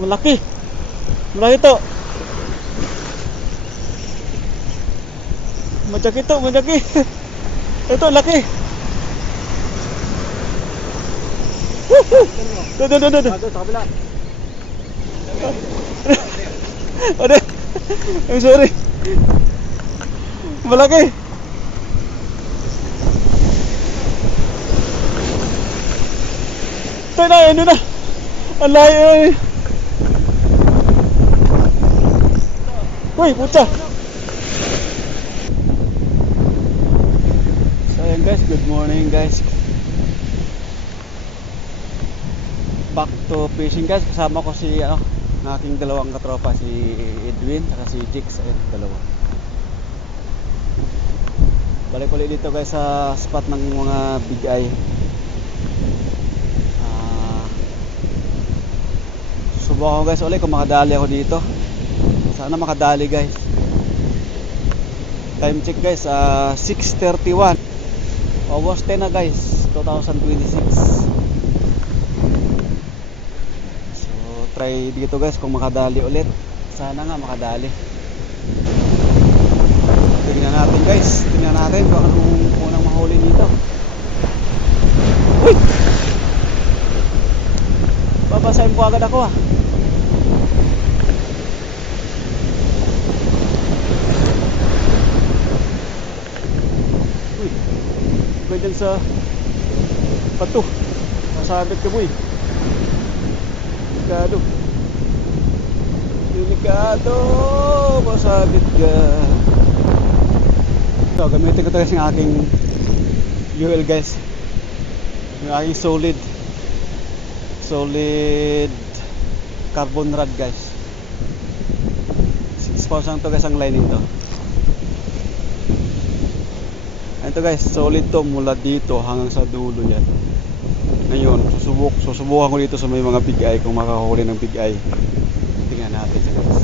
Malaki. Malaki to. Majaki to, majaki. Ito, laki. Doon. Sa kabila. Ada. I'm sorry. Malaki. Ito na, ano na. Ang layo. Uy, puta. So ayan guys, good morning guys. Back to fishing guys. Kasama ko si ng aking dalawang katropa, si Edwin at si Jix. Ayun, dalawa. Balik ulit dito guys sa spot ng mga big eye. Subukan ko guys ulit kung makadali ako dito. Sana makadali guys. Time check guys, 6:31. Almost 10 na guys, 2026. Try dito guys kung makadali ulit. Sana nga makadali. Tingnan natin guys. Tingnan natin kung anong unang mahuli dito. Uy! Babasahin po agad ako Uy! Pwede dyan sa pato. Masabit ka boy. Delikado, masabit ka. So, gamitin ko talaga yung aking UL guys. Yung aking solid carbon rod guys. 6 pounds lang to guys ang line nito. Ito guys, solid to mula dito hanggang sa dulo yan. Ngayon, susubukan ko dito sa may mga big eye kung makakahuli ng big eye. Tingnan natin sa guys.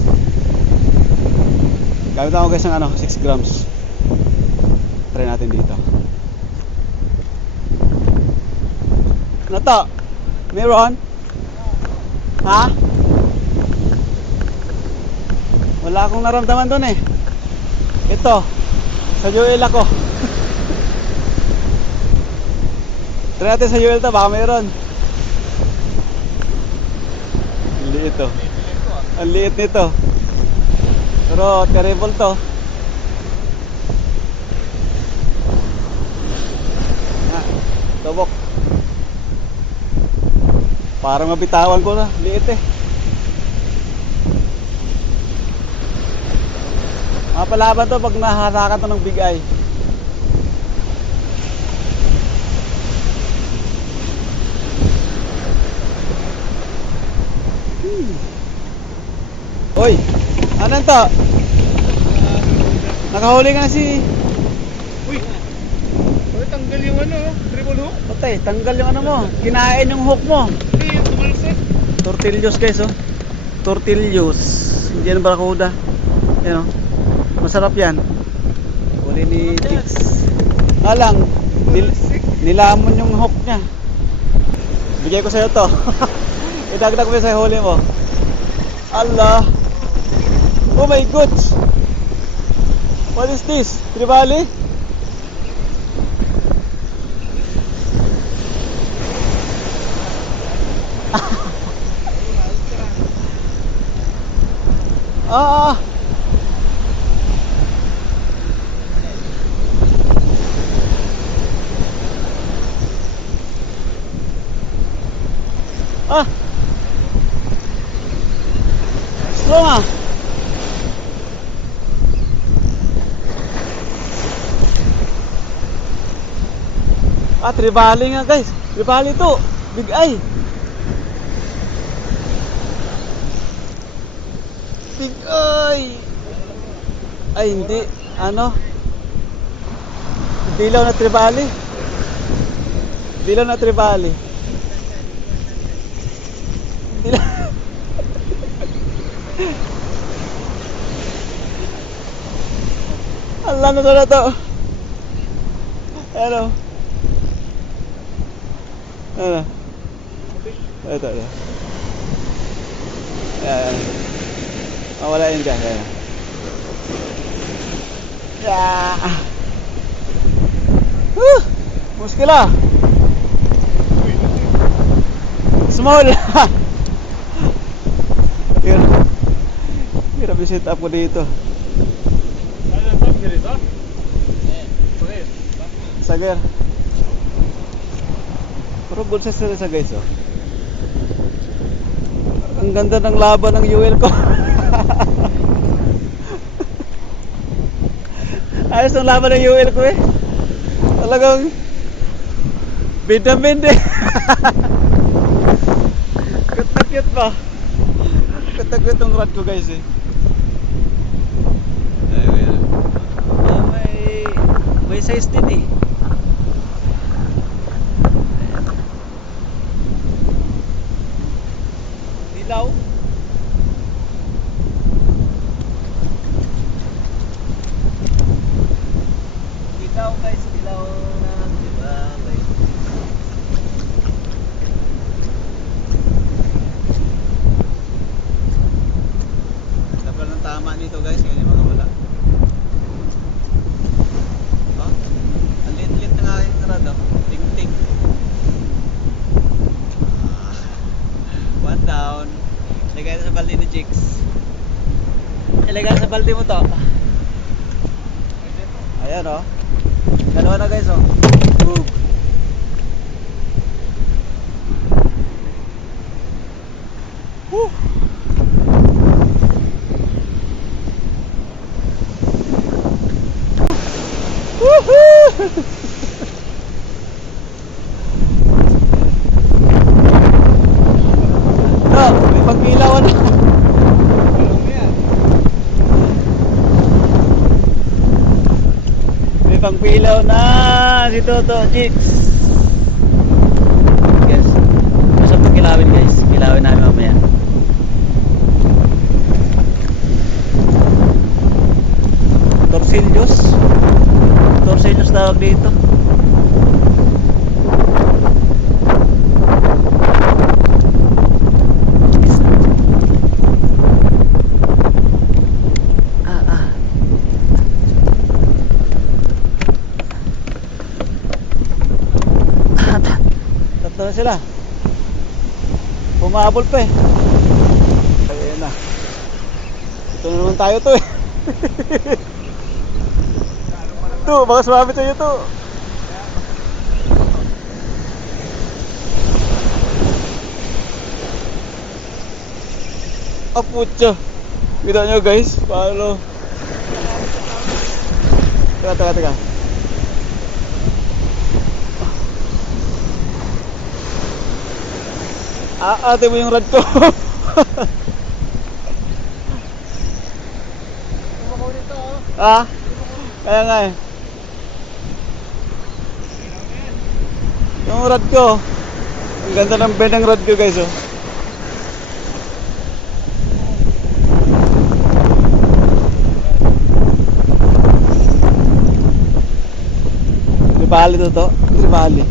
Gamit ako guys ng 6 grams. Try natin dito. Ano to? Meron? Ha? Wala akong naramdaman dun eh. Ito, sa UL ako. Try natin sa UL to, baka mayroon. Ang liit to. Ang liit nito. Pero terrible to. Tubok. Parang mabitawan ko na. Liit eh. Mapalaban to pag nahasakan to ng big eye. Hoy, ano to? Nakahuli ka na si... Uy! Tanggal yung triple hook? Patay, tanggal yung mo. Kinain yung hook mo. Hindi, yung tumalsik. Tortillos guys Tortillos. Hindi yan barakuda. Yan masarap yan. Huli ni Jix. Alang, nilamon yung hook niya. Bigay ko sa'yo to. Idagdag mo sa huli mo. Allah. Oh my God! What is this? Tribali? Ah! Ah! Strong ah! Tribali nga guys. Tribali to. Big eye. Big eye. Ay hindi. Dilaw na tribali. Dilaw na tribali. Dilaw. Allah na to. Ano? Ito. Ayan. Wala yun guys. Ayan. Yeah. Woo! Muskil ah. Small. Hirap yung set up ko dito. Sagar. Pero good sa guys oh. Ang ganda ng laban ng UL ko. Ayos ang laban ng UL ko eh. Talagang bida-bida. Cute pa. Cute ang rod ko guys eh. Ayun. May size din eh. Dilaw. Dilaw guys, dilaw na, diba? Dapat ng tama dito guys, kaya mga wala. Oh, ang lit-lit na nga yung rad oh. Ting-ting. One down. Ilagay na sa balde ni Chicks. Ilagay sa balde mo to. Ayan oh. Dalawa na guys oh. Boom. Woo. Woohoo! May pagkilawan na. May pagpilaw na si Toto Chicks. Guys, gusto pang kilawin guys. Kilawin namin mamaya. Torsillos. Torsillos tawag dito. Tatlo na sila. Pumabol pa eh. Ayun na. Ito na naman tayo to eh. To, baka sumabit sa'yo to. Ah, putya. Kita nyo guys, paano? Teka. Ate mo yung rad ko. Ah, kaya nga eh. Yung rad ko. Ang ganda ng bend ng rad ko guys oh. Tribali to. Tribali.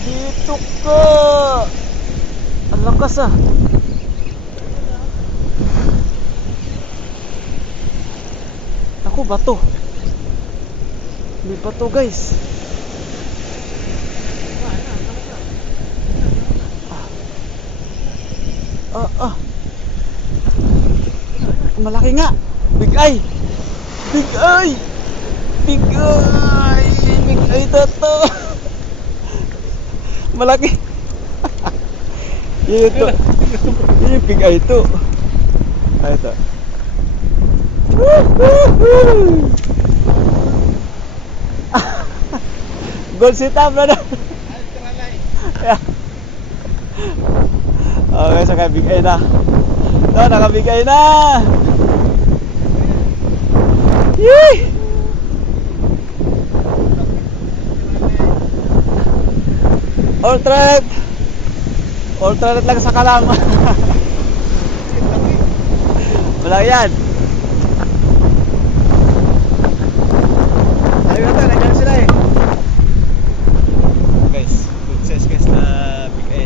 Dito ka. Ang lakas ah. Ako, bato. May bato guys. Malaki nga. Big eye. Big eye. Big eye. Big eye toto. Malaki. Ito. Ini big eye to. Ay ito. Gold sit up na. Okay, so big eye na. Ito, nakabig eye na. Yee! Ultralet lang sa kalam. Wala yan. Ayun na to, nandiyan sila eh. Guys, good size guys na big eye.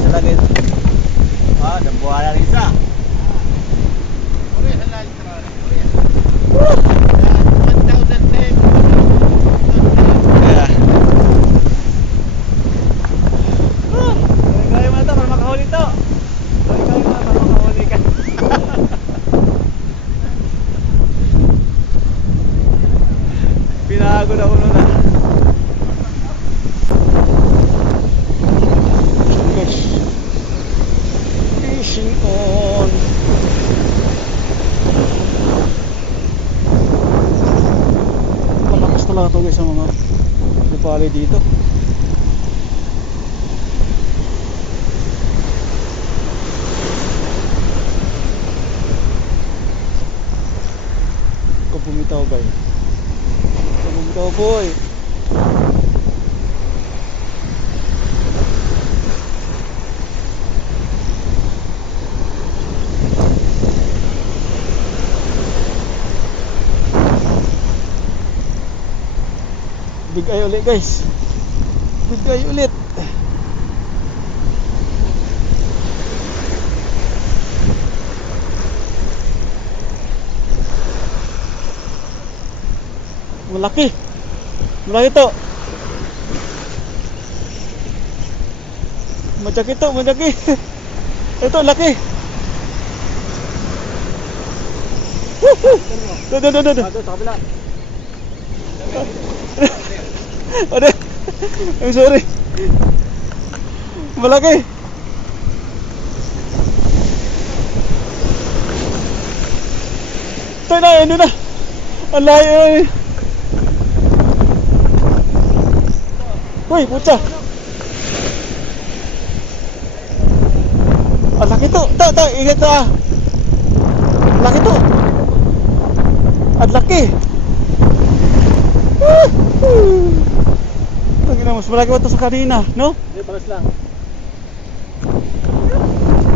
sa langit. Ah, nabuhala rin isa. Uri, halal terang. Uri. 1,000 times. Yeah. Gaya mo na to para makahuli to. Gaya mo na para makahuli ka. Pinago na ulo na. Fishing on. Malakas talaga to guys sa mga lupali dito. Kung bumitaw ba yun? Kung bumitaw boy. Big eye ulit guys. Big eye ulit. Malaki. Malaki to. Majaki to, majaki. Ito laki. Doon. Sa kabila. Ada. I'm sorry. Malaki. Ito na, ano na. Ang layo. Uy, putsa. Ang laki to. Ingat to ah. Ang laki to. Ang laki. Tangina, mas malaki ba ito sa kanina, no? Hindi, balas lang.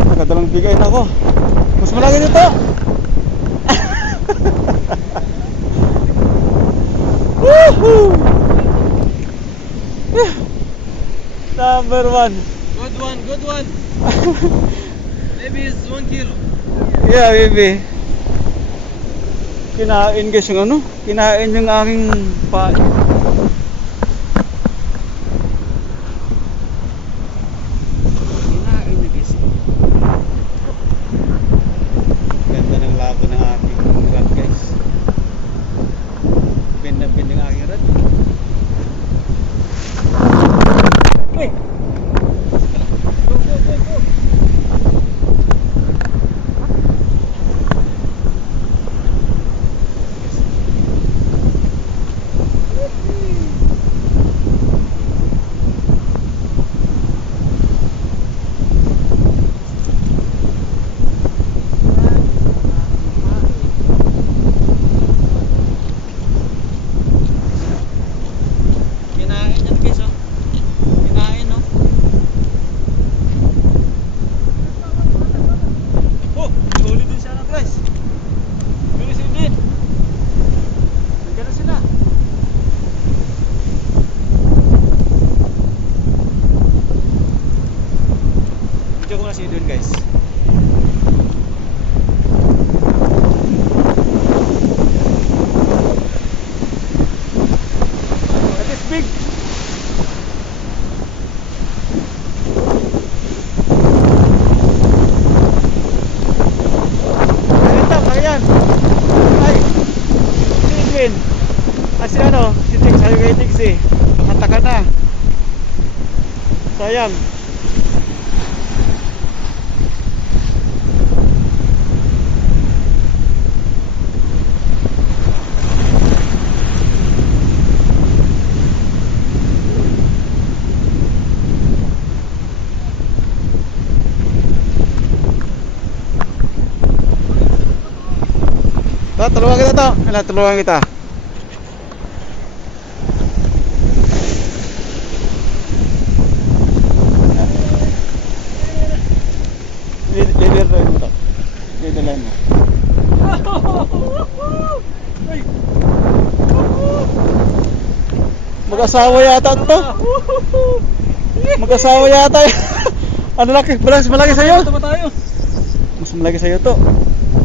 Nakadalang bigay na ako. Mas malaki dito. Woohoo! Number 1. Good one. Maybe it's 1 kilo. Yeah, baby. Kinain guys yung ano? Kinain yung aking pa. Kinain niya guys. Ganda ng labo ng aking rod guys. Benda-benda ng aking rod. Hey! Go! Kinain yan guys oh. Kinain oh. Oh, huli din siya guys. Huli sila din. Nandiyan na sila. Video ko na si Idun guys. That is big. Ayan. Ay. Tingin. Kasi ano, si Tix, sabi kay Tix eh. Nakataka na. Sayang. Tulungan kita to. Tulungan kita. Leader line mo to. Leader line mo. Mag-asawa yata to. Mag-asawa yata. Ano laki? Mas malaki sa'yo? Ito pa tayo. Mas malaki sa'yo to.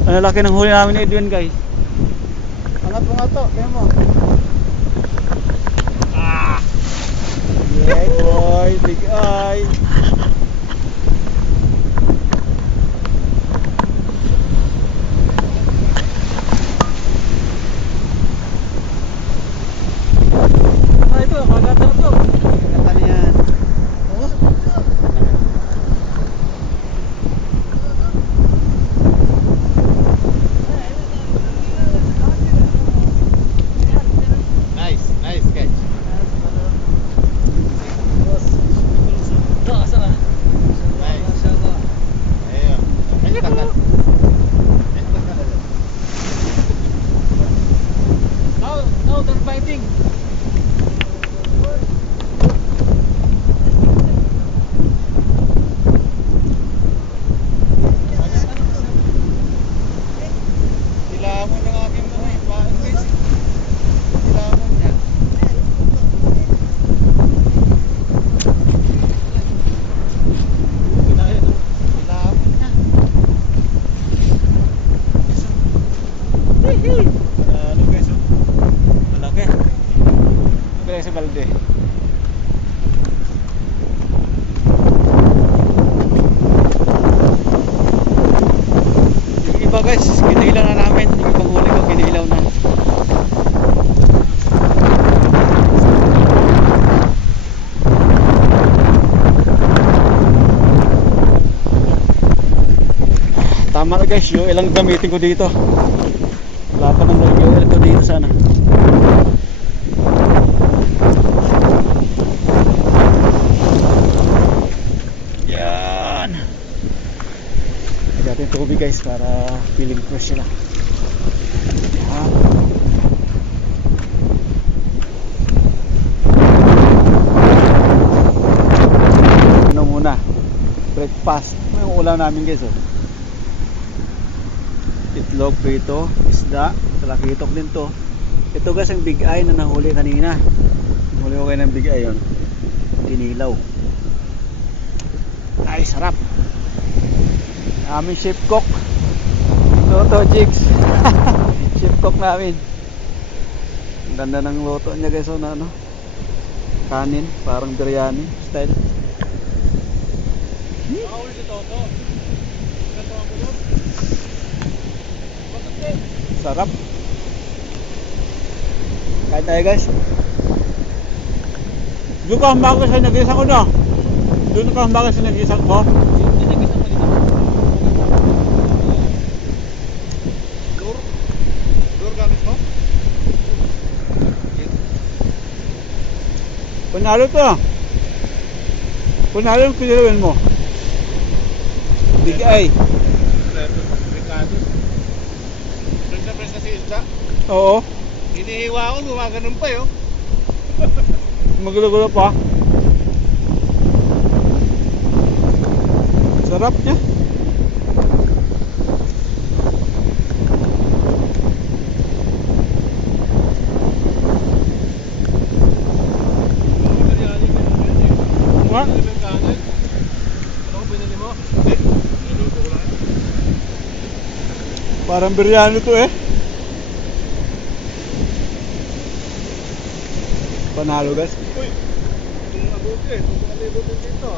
Ano laki ng huli namin ni Edwin guys? Angat mo nga to. Kaya mo. Yeah boy, big eye. Ah, ito. Kagata na to. Kagatan yan. Oh. Nice, nice catch. Asa ka? Nice. Masyaallah. Ayun. Medyo tagal. Medyo tagal. Now they're fighting. Dilamon ng aking kamay. Paano guys? Dilamon niya. Dilamon niya. Ano guys? Oh. Malaki. Malaki sa balde. Yung iba guys, kinilaw na namin. Yung ibang huli ko, kinilaw na. Tama na guys, yung ilang gamitin ko dito. Wala pa nang lagyan ito dito sana. Yan. Lagyan natin tubig guys para feeling fresh sila. Yan. Ano muna? Breakfast. Ano yung ulam namin guys oh? Itlog, prito, isda, talakitok din to. Ito guys ang big eye na nahuli kanina. Nahuli ko kayo ng big eye yun. Tinilaw. Ay, sarap. Aming chef cook. Toto Jigs. Chef cook namin. Ang ganda ng luto niya guys. Na, ano? Kanin, parang biryani style. Nakahuli si Toto. Ito ako yun. Sarap. Kain tayo guys. Doon ka hambakit sa nag-isa ko na. Doon ka hambakit sa nag-isa ko. Lure gamit mo? Panalo to. Panalo yung pinilawin mo. Big eye. Ricardo. Press na press na si Isda. Oo. Hinihiwa ko, gumaganon pa yun. Magulo-gulo pa. Sarap niya. Nga. Ano ko pinili mo? Hindi. Niluto ko lang. Parang biryani to eh. Panalo guys. Uy! Itong nabuti. Itong nabuti dito.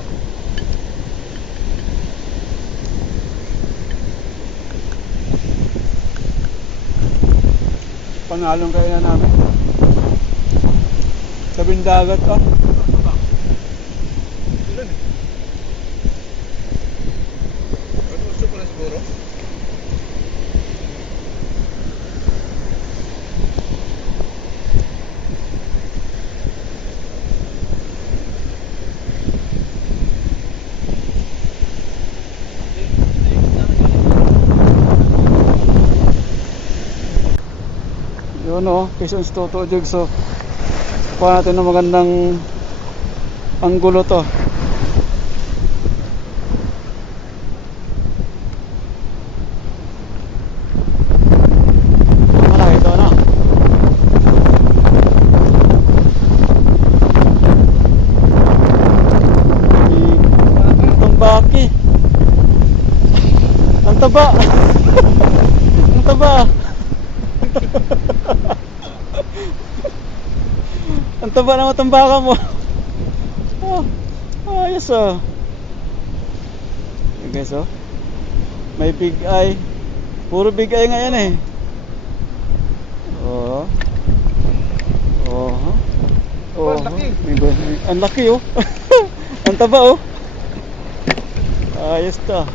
Panalong kainan namin. Tabing dagat ka. Ilan eh? Ano gusto ko na siguro? Yun o, Quezon Toto Jig. So, kuha natin ng magandang anggulo to. Malaki ito na. Tumbak. taba. Ang taba. Ang taba na matambaka mo. Oh, ayos oh. Yun guys oh. May big eye. Puro big eye ngayon eh. Oh. Oh. Oh. Ang laki. Ang laki oh. Ang taba oh. Ayos to.